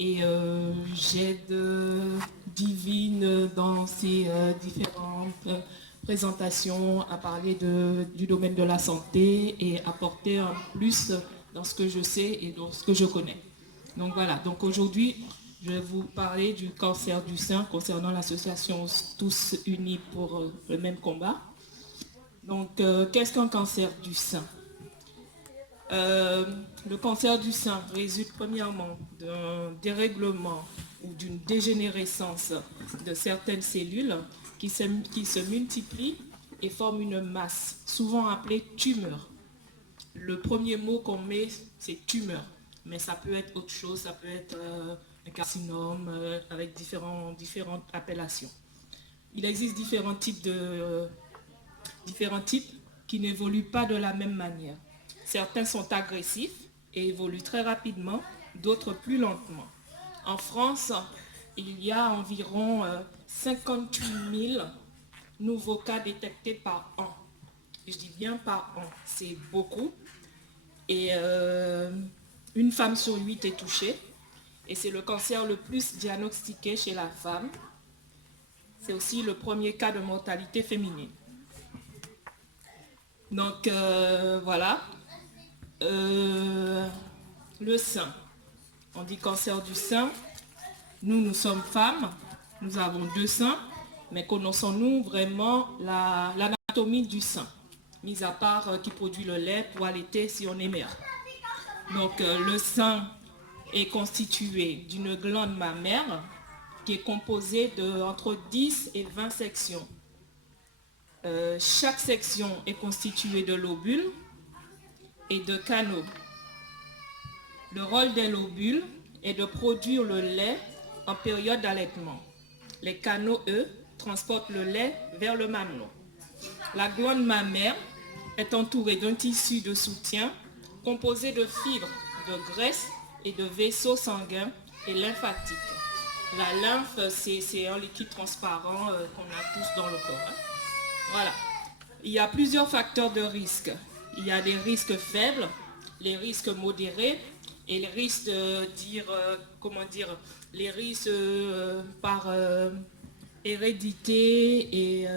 et j'aide Divine dans ses différentes présentations à parler du domaine de la santé et apporter un plus dans ce que je sais et dans ce que je connais. Donc voilà, donc aujourd'hui, je vais vous parler du cancer du sein concernant l'association Tous Unis pour le même combat. Donc, qu'est-ce qu'un cancer du sein? Le cancer du sein résulte premièrement d'un dérèglement ou d'une dégénérescence de certaines cellules qui se multiplient et forment une masse, souvent appelée tumeur. Le premier mot qu'on met, c'est tumeur, mais ça peut être autre chose, ça peut être un carcinome avec différentes appellations. Il existe différents types qui n'évoluent pas de la même manière. Certains sont agressifs et évoluent très rapidement, d'autres plus lentement. En France, il y a environ 58 000 nouveaux cas détectés par an. Je dis bien par an, c'est beaucoup. Et une femme sur 8 est touchée. Et c'est le cancer le plus diagnostiqué chez la femme. C'est aussi le premier cas de mortalité féminine. Donc voilà. Le sein. On dit cancer du sein. Nous sommes femmes. Nous avons deux seins. Mais connaissons-nous vraiment l'anatomie du sein, mis à part qui produit le lait pour allaiter si on est mère. Donc le sein est constitué d'une glande mammaire qui est composée de entre 10 et 20 sections. Chaque section est constituée de lobules et de canaux. Le rôle des lobules est de produire le lait en période d'allaitement. Les canaux, eux, transportent le lait vers le mamelon. La glande mammaire est entourée d'un tissu de soutien composé de fibres, de graisse et de vaisseaux sanguins et lymphatiques. La lymphe, c'est un liquide transparent qu'on a tous dans le corps. Voilà. Il y a plusieurs facteurs de risque. Il y a des risques faibles, les risques modérés et les risques les risques par hérédité et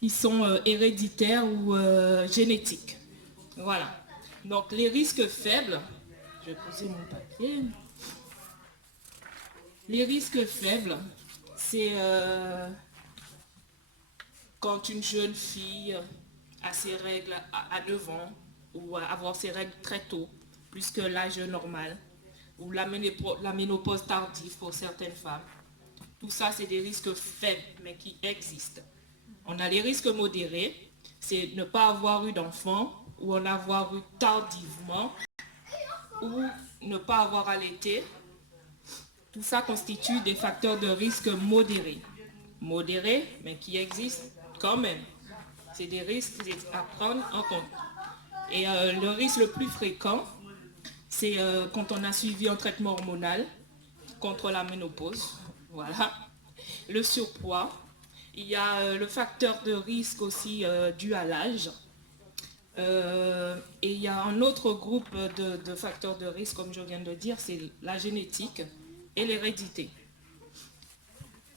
ils sont héréditaires ou génétiques. Voilà. Donc les risques faibles, je vais poser mon papier. Les risques faibles, c'est quand une jeune fille a ses règles à 9 ans ou avoir ses règles très tôt, plus que l'âge normal, ou la ménopause tardive pour certaines femmes. Tout ça, c'est des risques faibles, mais qui existent. On a les risques modérés, c'est ne pas avoir eu d'enfant ou en avoir eu tardivement ou ne pas avoir allaité. Tout ça constitue des facteurs de risque modérés. Modérés, mais qui existent quand même. C'est des risques à prendre en compte. Et le risque le plus fréquent, c'est quand on a suivi un traitement hormonal contre la ménopause. Voilà. Le surpoids. Il y a le facteur de risque aussi dû à l'âge. Et il y a un autre groupe de facteurs de risque, comme je viens de dire, c'est la génétique et l'hérédité.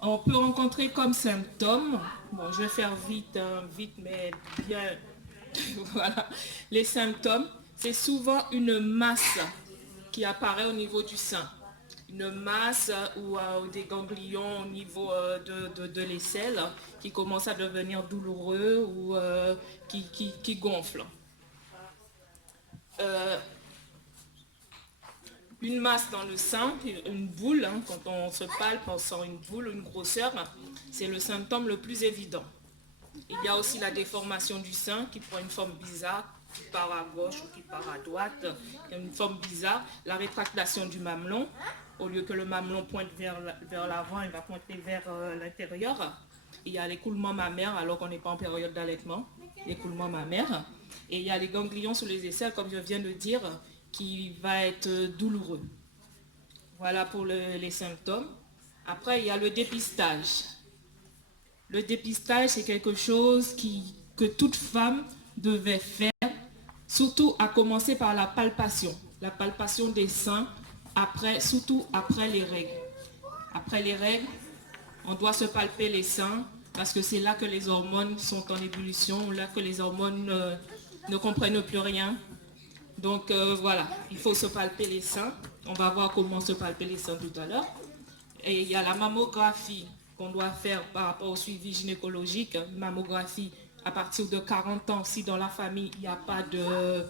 On peut rencontrer comme symptômes, bon je vais faire vite, mais bien, voilà, les symptômes, c'est souvent une masse qui apparaît au niveau du sein. Une masse ou des ganglions au niveau de l'aisselle qui commencent à devenir douloureux ou qui gonflent. Une masse dans le sein, une boule, quand on se palpe, on sent une boule, une grosseur, c'est le symptôme le plus évident. Il y a aussi la déformation du sein qui prend une forme bizarre, qui part à gauche ou qui part à droite, une forme bizarre. La rétractation du mamelon, au lieu que le mamelon pointe vers l'avant, il va pointer vers l'intérieur. Il y a l'écoulement mammaire alors qu'on n'est pas en période d'allaitement, l'écoulement mammaire. Et il y a les ganglions sous les aisselles, comme je viens de dire, qui va être douloureux. Voilà pour les symptômes. Après, il y a le dépistage. Le dépistage, c'est quelque chose qui que toute femme devait faire, surtout à commencer par la palpation des seins, surtout après les règles. Après les règles, on doit se palper les seins parce que c'est là que les hormones sont en ébullition, là que les hormones ne comprennent plus rien. Donc voilà, il faut se palper les seins. On va voir comment se palper les seins tout à l'heure. Et il y a la mammographie qu'on doit faire par rapport au suivi gynécologique. Mammographie à partir de 40 ans, si dans la famille, il n'y a pas de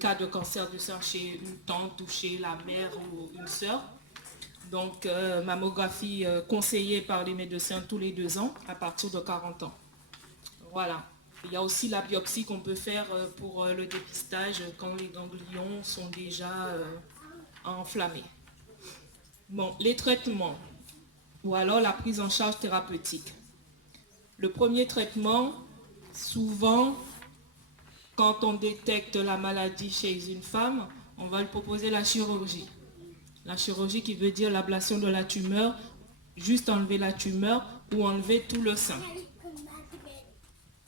cas de cancer du sein chez une tante ou chez la mère ou une sœur. Donc, mammographie conseillée par les médecins tous les 2 ans à partir de 40 ans. Voilà. Il y a aussi la biopsie qu'on peut faire pour le dépistage quand les ganglions sont déjà enflammés. Bon, les traitements ou alors la prise en charge thérapeutique. Le premier traitement, souvent, quand on détecte la maladie chez une femme, on va lui proposer la chirurgie. La chirurgie qui veut dire l'ablation de la tumeur, juste enlever la tumeur ou enlever tout le sein.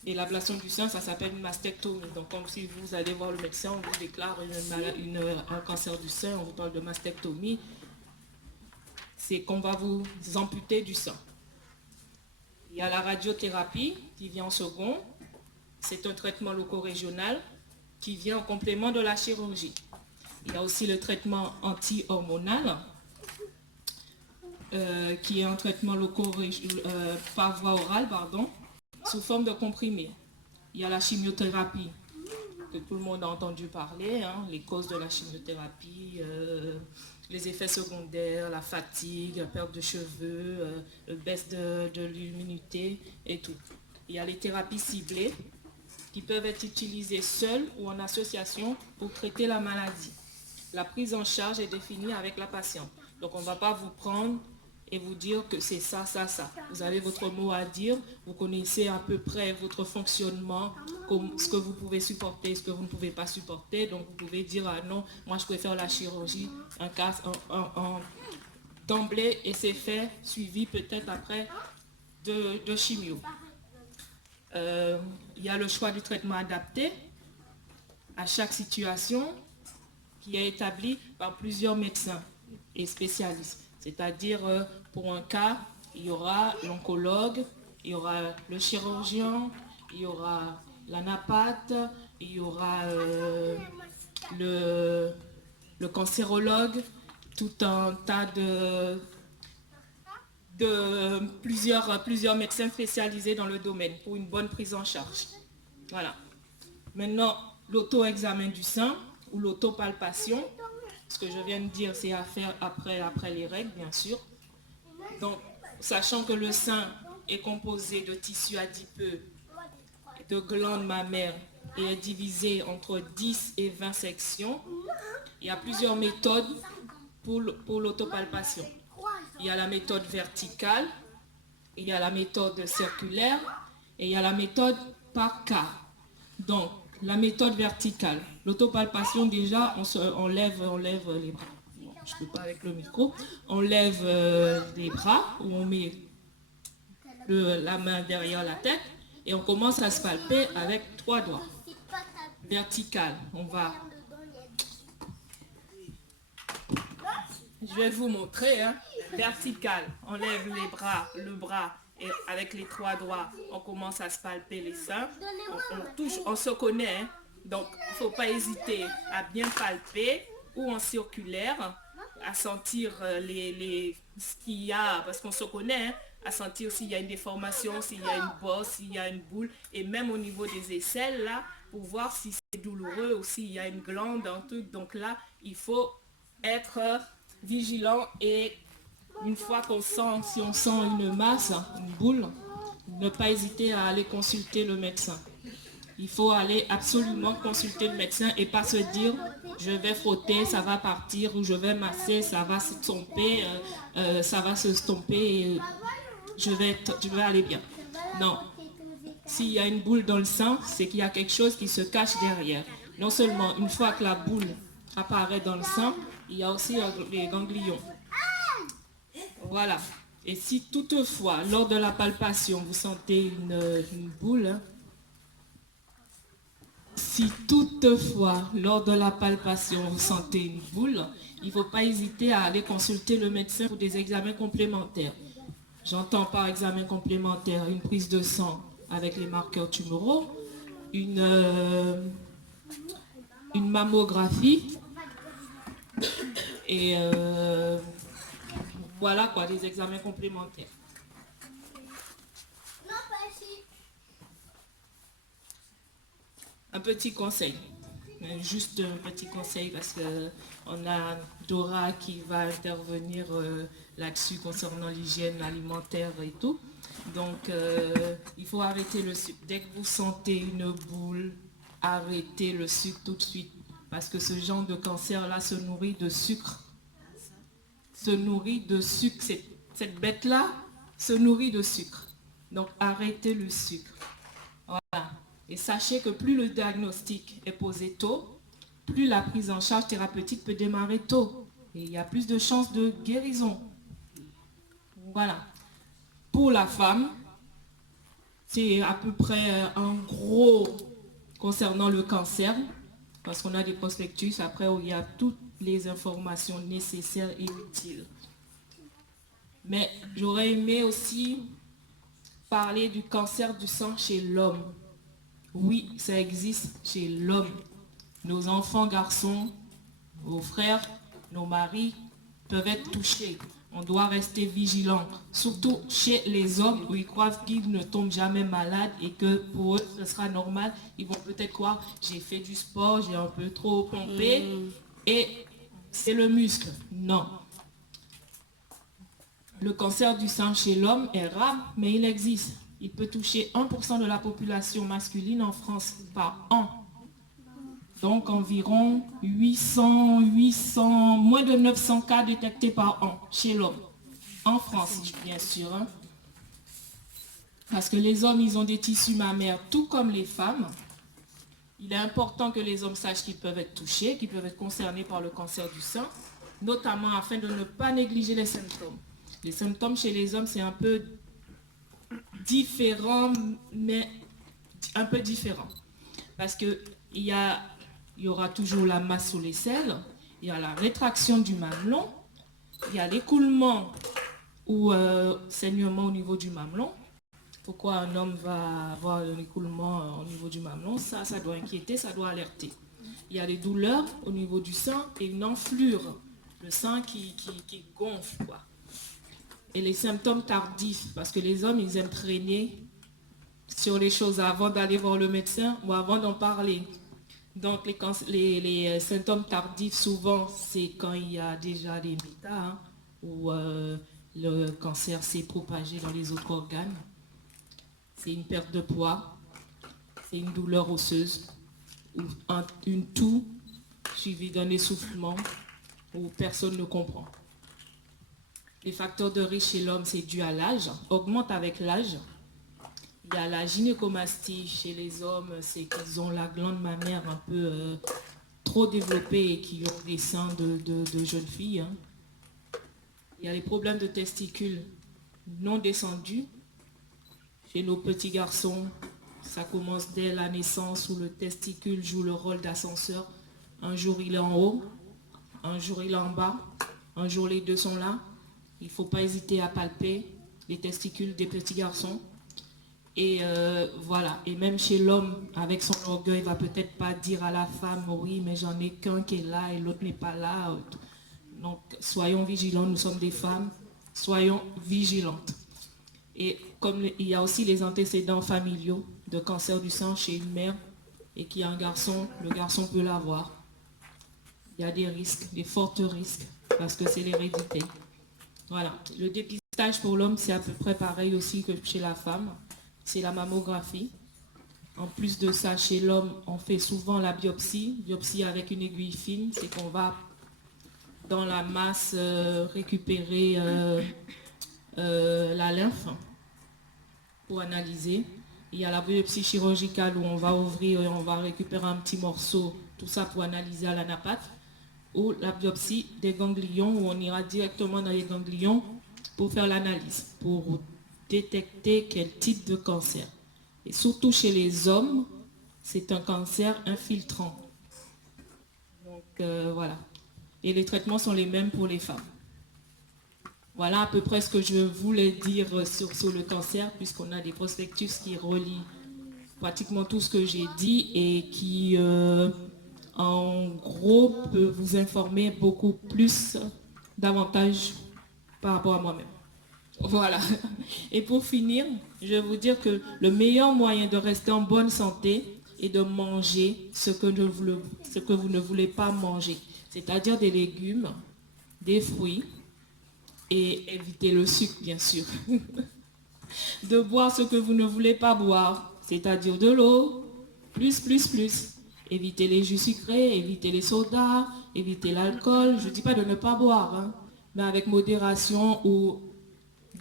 Et l'ablation du sein, ça s'appelle une mastectomie. Donc comme si vous allez voir le médecin, on vous déclare un cancer du sein, on vous parle de mastectomie, c'est qu'on va vous amputer du sein. Il y a la radiothérapie qui vient en second. C'est un traitement loco-régional qui vient en complément de la chirurgie. Il y a aussi le traitement anti-hormonal, qui est un traitement par voie orale, sous forme de comprimés. Il y a la chimiothérapie, que tout le monde a entendu parler, les causes de la chimiothérapie, les effets secondaires, la fatigue, la perte de cheveux, baisse de l'immunité et tout. Il y a les thérapies ciblées qui peuvent être utilisées seules ou en association pour traiter la maladie. La prise en charge est définie avec la patiente. Donc on ne va pas vous prendre et vous dire que c'est ça, ça, ça. Vous avez votre mot à dire, vous connaissez à peu près votre fonctionnement, ce que vous pouvez supporter, ce que vous ne pouvez pas supporter. Donc vous pouvez dire, ah non, moi je préfère la chirurgie, d'emblée, et c'est fait, suivi peut-être après de chimio. Il y a le choix du traitement adapté à chaque situation qui est établi par plusieurs médecins et spécialistes. C'est-à-dire, pour un cas, il y aura l'oncologue, il y aura le chirurgien, il y aura l'anapathe, il y aura le cancérologue, tout un tas de plusieurs médecins spécialisés dans le domaine pour une bonne prise en charge. Voilà. Maintenant, l'auto-examen du sein ou l'autopalpation. Ce que je viens de dire, c'est à faire après les règles, bien sûr. Donc, sachant que le sein est composé de tissus adipeux, de glandes mammaires et est divisé entre 10 et 20 sections, il y a plusieurs méthodes pour l'autopalpation. Il y a la méthode verticale, il y a la méthode circulaire et il y a la méthode par quart. Donc, la méthode verticale, l'autopalpation, déjà, on lève les bras. Bon, je ne peux pas avec le micro. On lève les bras, où on met la main derrière la tête et on commence à se palper avec 3 doigts. Verticale, on va... Je vais vous montrer. Verticale, on lève les bras, le bras. Et avec les 3 doigts, on commence à se palper les seins. On touche, on se connaît. Donc, il ne faut pas hésiter à bien palper ou en circulaire, à sentir ce qu'il y a, parce qu'on se connaît, à sentir s'il y a une déformation, s'il y a une bosse, s'il y a une boule. Et même au niveau des aisselles, là, pour voir si c'est douloureux ou s'il y a une glande, un truc. Donc là, il faut être vigilant et... Une fois si on sent une masse, une boule, ne pas hésiter à aller consulter le médecin. Il faut aller absolument consulter le médecin et pas se dire je vais frotter, ça va partir, ou je vais masser, ça va s'estomper, et je vais aller bien. Non. S'il y a une boule dans le sang, c'est qu'il y a quelque chose qui se cache derrière. Non seulement une fois que la boule apparaît dans le sang, il y a aussi les ganglions. Voilà. Et si toutefois, lors de la palpation, vous sentez une boule, hein, si toutefois, lors de la palpation, vous sentez une boule, il ne faut pas hésiter à aller consulter le médecin pour des examens complémentaires. J'entends par examen complémentaire une prise de sang avec les marqueurs tumoraux, une mammographie et voilà quoi, des examens complémentaires. Un petit conseil, juste un petit conseil parce qu'on a Dora qui va intervenir là-dessus concernant l'hygiène alimentaire et tout. Donc il faut arrêter le sucre. Dès que vous sentez une boule, arrêtez le sucre tout de suite. Parce que ce genre de cancer-là se nourrit de sucre. Se nourrit de sucre. Cette bête-là se nourrit de sucre. Donc arrêtez le sucre. Voilà. Et sachez que plus le diagnostic est posé tôt, plus la prise en charge thérapeutique peut démarrer tôt. Et il y a plus de chances de guérison. Voilà. Pour la femme, c'est à peu près en gros concernant le cancer, parce qu'on a des prospectus après où il y a toutes les informations nécessaires et utiles. Mais j'aurais aimé aussi parler du cancer du sang chez l'homme. Oui, ça existe chez l'homme. Nos enfants garçons, nos frères, nos maris peuvent être touchés. On doit rester vigilant, surtout chez les hommes où ils croient qu'ils ne tombent jamais malades et que pour eux ce sera normal. Ils vont peut-être croire j'ai fait du sport, j'ai un peu trop pompé et c'est le muscle. Non. Le cancer du sang chez l'homme est rare, mais il existe. Il peut toucher 1% de la population masculine en France par an. Donc environ 800, moins de 900 cas détectés par an chez l'homme. En France, bien sûr. Hein. Parce que les hommes, ils ont des tissus mammaires, tout comme les femmes. Il est important que les hommes sachent qu'ils peuvent être touchés, qu'ils peuvent être concernés par le cancer du sein, notamment afin de ne pas négliger les symptômes. Les symptômes chez les hommes, c'est un peu différent, mais un peu différent. Parce qu'il y aura toujours la masse sous les selles, il y a la rétraction du mamelon, il y a l'écoulement ou saignement au niveau du mamelon. Pourquoi un homme va avoir un écoulement au niveau du mamelon? Ça doit inquiéter, ça doit alerter. Il y a des douleurs au niveau du sein et une enflure, le sein qui gonfle, quoi. Et les symptômes tardifs, parce que les hommes, ils aiment traîner sur les choses avant d'aller voir le médecin ou avant d'en parler. Donc les symptômes tardifs, souvent, c'est quand il y a déjà des métas, hein, où le cancer s'est propagé dans les autres organes. C'est une perte de poids, c'est une douleur osseuse, ou une toux suivie d'un essoufflement où personne ne comprend. Les facteurs de risque chez l'homme, c'est dû à l'âge, augmente avec l'âge. Il y a la gynécomastie chez les hommes, c'est qu'ils ont la glande mammaire un peu trop développée et qui ont des seins de jeunes filles. Hein. Il y a les problèmes de testicules non descendus. Chez nos petits garçons, ça commence dès la naissance où le testicule joue le rôle d'ascenseur. Un jour il est en haut, un jour il est en bas, un jour les deux sont là. Il ne faut pas hésiter à palper les testicules des petits garçons. Et voilà, et même chez l'homme, avec son orgueil, il va peut-être pas dire à la femme, oui, mais j'en ai qu'un qui est là et l'autre n'est pas là. Donc, soyons vigilants, nous sommes des femmes, soyons vigilantes. Et comme il y a aussi les antécédents familiaux de cancer du sang chez une mère et qu'il y a un garçon, le garçon peut l'avoir. Il y a des risques, des forts risques, parce que c'est l'hérédité. Voilà, le dépistage pour l'homme, c'est à peu près pareil aussi que chez la femme. C'est la mammographie. En plus de ça, chez l'homme, on fait souvent la biopsie. Biopsie avec une aiguille fine, c'est qu'on va dans la masse récupérer la lymphe pour analyser. Il y a la biopsie chirurgicale où on va ouvrir et on va récupérer un petit morceau, tout ça pour analyser à l'anapathe. Ou la biopsie des ganglions où on ira directement dans les ganglions pour faire l'analyse, pour détecter quel type de cancer. Et surtout chez les hommes, c'est un cancer infiltrant. Donc voilà. Et les traitements sont les mêmes pour les femmes. Voilà à peu près ce que je voulais dire sur le cancer, puisqu'on a des prospectus qui relient pratiquement tout ce que j'ai dit et qui, en gros, peut vous informer beaucoup plus, davantage par rapport à moi-même. Voilà. Et pour finir, je vais vous dire que le meilleur moyen de rester en bonne santé est de manger ce que vous ne voulez pas manger, c'est-à-dire des légumes, des fruits et éviter le sucre, bien sûr. De boire ce que vous ne voulez pas boire, c'est-à-dire de l'eau, plus. Évitez les jus sucrés, évitez les sodas, évitez l'alcool. Je ne dis pas de ne pas boire, hein, mais avec modération ou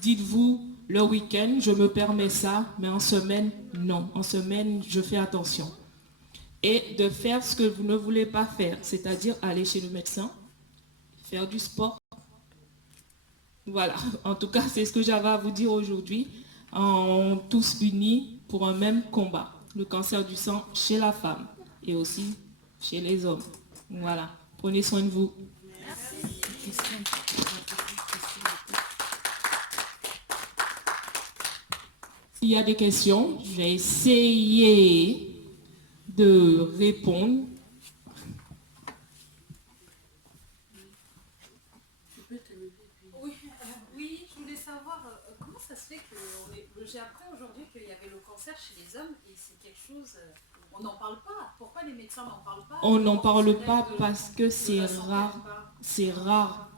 dites-vous, le week-end, je me permets ça, mais en semaine, non. En semaine, je fais attention. Et de faire ce que vous ne voulez pas faire, c'est-à-dire aller chez le médecin, faire du sport. Voilà, en tout cas, c'est ce que j'avais à vous dire aujourd'hui, en tous unis pour un même combat, le cancer du sang chez la femme et aussi chez les hommes. Voilà, prenez soin de vous. S'il y a des questions, je vais essayer de répondre. Oui, je voulais savoir comment ça se fait que j'ai appris aujourd'hui qu'il y avait le cancer chez les hommes et c'est quelque chose, on n'en parle pas. Pourquoi les médecins n'en parlent pas? On n'en parle pas parce que c'est rare. C'est rare.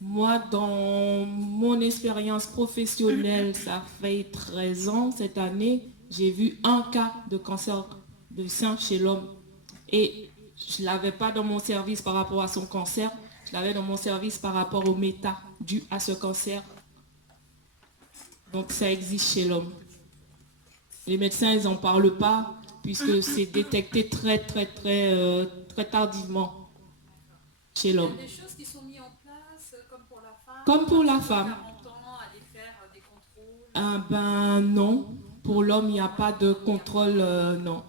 Moi, dans mon expérience professionnelle, ça fait 13 ans cette année, j'ai vu un cas de cancer du sein chez l'homme. Et je ne l'avais pas dans mon service par rapport à son cancer, je l'avais dans mon service par rapport au méta dû à ce cancer. Donc ça existe chez l'homme. Les médecins, ils n'en parlent pas puisque c'est détecté très tardivement chez l'homme. Il y a des choses qui sont mises en place comme pour la femme. Comme pour la femme. 40 ans, aller faire des contrôles. Ah ben non, pour l'homme, il n'y a pas de contrôle, non.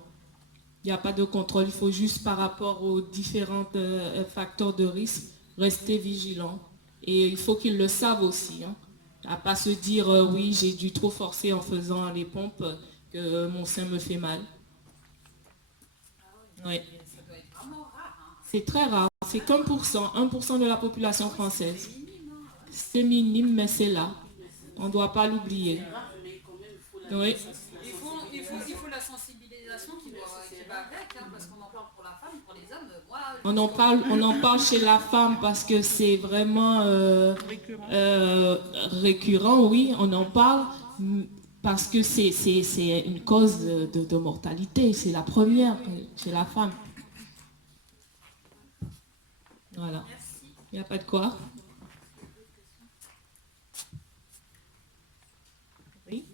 Il n'y a pas de contrôle, il faut juste par rapport aux différents facteurs de risque, rester vigilant. Et il faut qu'ils le savent aussi. Hein. À pas se dire, oui, j'ai dû trop forcer en faisant les pompes, que mon sein me fait mal. Oui. Ça doit être vraiment rare. Hein. C'est très rare, c'est qu'un pour cent, 1% de la population française. C'est minime, mais c'est là. On ne doit pas l'oublier. Oui. Il faut la sensibilisation qui va avec, hein, parce qu'on en parle pour la femme, pour les hommes. Moi, On en parle chez la femme parce que c'est vraiment récurrent, oui, on en parle parce que c'est une cause de mortalité, c'est la première chez la femme. Voilà. Il n'y a pas de quoi. Oui.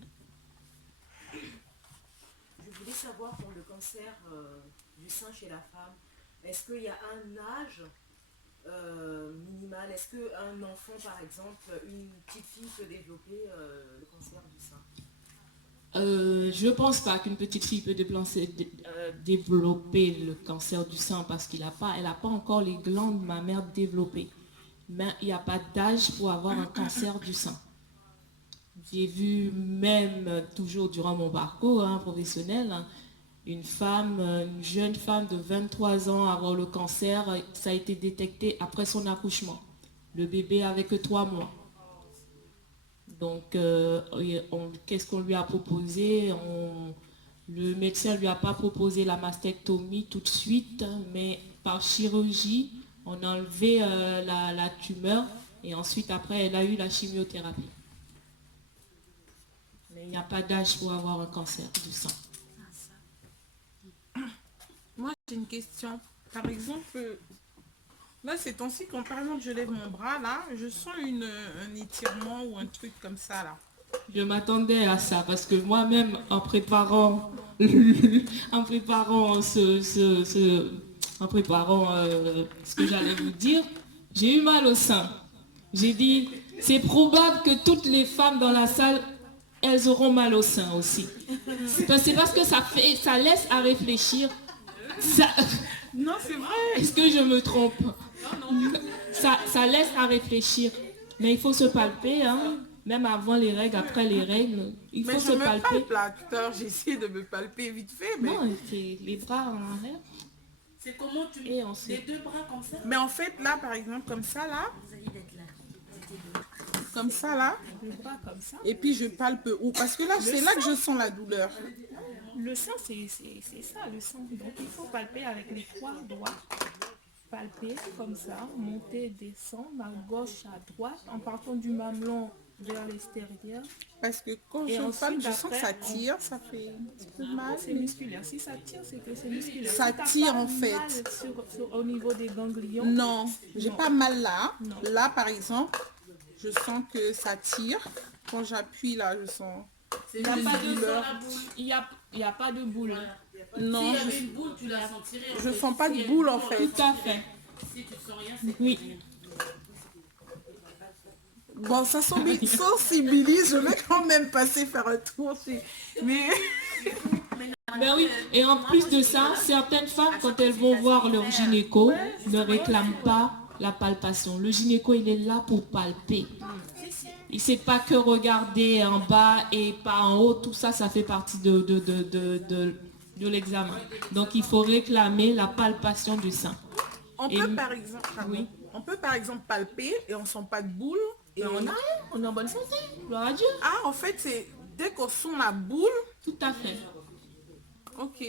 Je voulais savoir pour le cancer du sein chez la femme, est-ce qu'il y a un âge minimal? Est-ce qu'un enfant, par exemple, une petite fille peut développer le cancer du sein? Je ne pense pas qu'une petite fille peut développer le cancer du sein parce qu'elle n'a pas encore les glandes mammaires développées. Mais il n'y a pas d'âge pour avoir un cancer du sein. J'ai vu même, toujours durant mon parcours professionnel, une jeune femme de 23 ans avoir le cancer, ça a été détecté après son accouchement. Le bébé avait que 3 mois. Donc, qu'est-ce qu'on lui a proposé? Le médecin ne lui a pas proposé la mastectomie tout de suite, mais par chirurgie, on a enlevé la tumeur et ensuite, après, elle a eu la chimiothérapie. Mais il n'y a pas d'âge pour avoir un cancer du sein. Moi, j'ai une question. Par exemple, là, ces temps-ci, quand par exemple je lève mon bras, là, je sens un étirement ou un truc comme ça, là. Je m'attendais à ça parce que moi-même, en préparant, ce que j'allais vous dire, j'ai eu mal au sein. J'ai dit, c'est probable que toutes les femmes dans la salle, elles auront mal au sein aussi. C'est parce que ça laisse à réfléchir. Non, c'est vrai. Est-ce que je me trompe? Ça laisse à réfléchir. Mais il faut se palper, hein. Même avant les règles, après les règles, il faut Mais se je me palper. palpe là. Tout à l'heure, j'ai essayé de me palper vite fait. Mais, Non, c'est les bras en arrière. C'est comment tu Et on se... les deux bras comme ça? mais en fait, là, par exemple, comme ça, là. Vous allez d'être là. Comme ça, là. Les bras comme ça. Et puis, je palpe où? Parce que là, c'est là que je sens la douleur. Le sein, c'est ça, le sein. Donc, il faut palper avec les trois doigts. Palper comme ça, monter, descendre, à gauche, à droite, en partant du mamelon vers l'extérieur. Parce que quand Et je ensuite, palpe, je sens que après, ça tire, ça fait un petit peu mal. C'est musculaire. Si ça tire, c'est que c'est musculaire. Ça Si t'as tire, pas en fait. mal au niveau des ganglions. Non, j'ai Non. pas mal là. Non. Là, par exemple, je sens que ça tire. Quand j'appuie là, je sens Il n'y a, pas de- douleur. il y a pas de boule. Non, S'il y avait une boule, tu la sentirais. je sens pas de boule en fait. Tout à fait. Si tu sens rien, c'est Oui. Bon, ça sensibilise. Je vais quand même passer faire un tour. Mais Ben oui. Et en plus de ça, certaines femmes, quand elles vont voir leur gynéco, ne réclament pas la palpation. Le gynéco, il est là pour palper. Il ne sait pas que regarder en bas et pas en haut. Tout ça, ça fait partie de l'examen. Donc, il faut réclamer la palpation du sein. on Et- peut par exemple, Oui. on peut par exemple palper et on sent pas de boule. Et On est en bonne santé. Gloire à Dieu. Ah, en fait, c'est dès qu'on sent la boule. Tout à fait. Ok.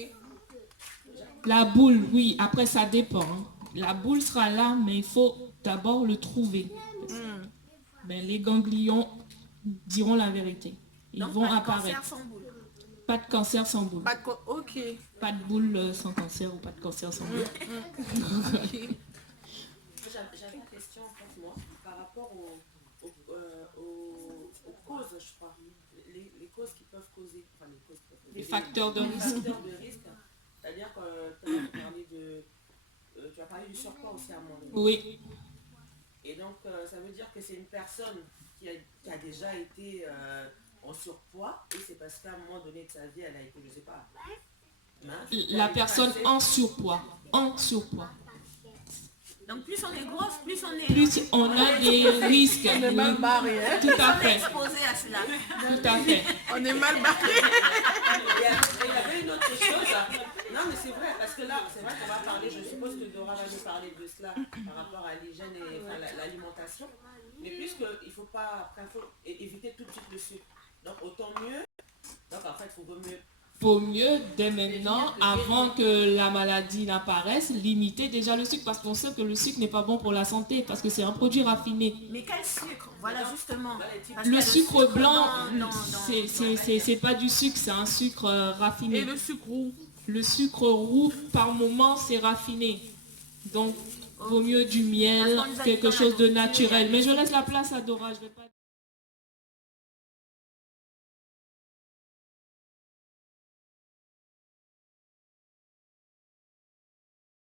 La boule, oui, après ça dépend. Hein. La boule sera là, mais il faut d'abord le trouver. Ben, les ganglions diront la vérité. Ils vont apparaître. Pas de cancer sans boule. Pas de ok. Pas de boule sans cancer ou pas de cancer sans boule. J'avais une question en fait, moi, par rapport aux causes, je crois. Les causes qui peuvent causer. Enfin, les causes qui peuvent causer. Les facteurs de Les risque. facteurs de risque. C'est-à-dire que tu as parlé tu as parlé du surpoids aussi à un moment donné. Oui, Et donc, ça veut dire que c'est une personne qui a déjà été en surpoids et c'est parce qu'à un moment donné de sa vie, elle a été, je sais pas, mince. la personne en surpoids. En surpoids. Donc, plus on est grosse, plus on est Plus on a des risques. On est mal barré, hein. Tout à fait. exposé à cela. Tout à fait. On est mal barré. Il y avait une autre chose. Non, mais c'est vrai, parce que là, c'est vrai qu'on va parler, je suppose que Dora va nous parler de cela par rapport à l'hygiène et enfin, l'alimentation. Mais puisqu'il ne faut pas, après, il faut éviter tout de suite le sucre. Donc, autant mieux. Donc, en fait, il faut mieux. Vaut mieux dès maintenant, avant que la maladie n'apparaisse, limiter déjà le sucre parce qu'on sait que le sucre n'est pas bon pour la santé parce que c'est un produit raffiné. Mais quel sucre? Voilà, justement. Parce Le qu'il y a sucre blanc, dans- c'est pas du sucre, c'est un sucre raffiné. Et le sucre roux. Le sucre roux, par moment, c'est raffiné. Donc, vaut mieux du miel, Parce qu'on nous a dit quelque dans la chose de nourriture, naturel. Mais je laisse la place à Dora, je vais pas...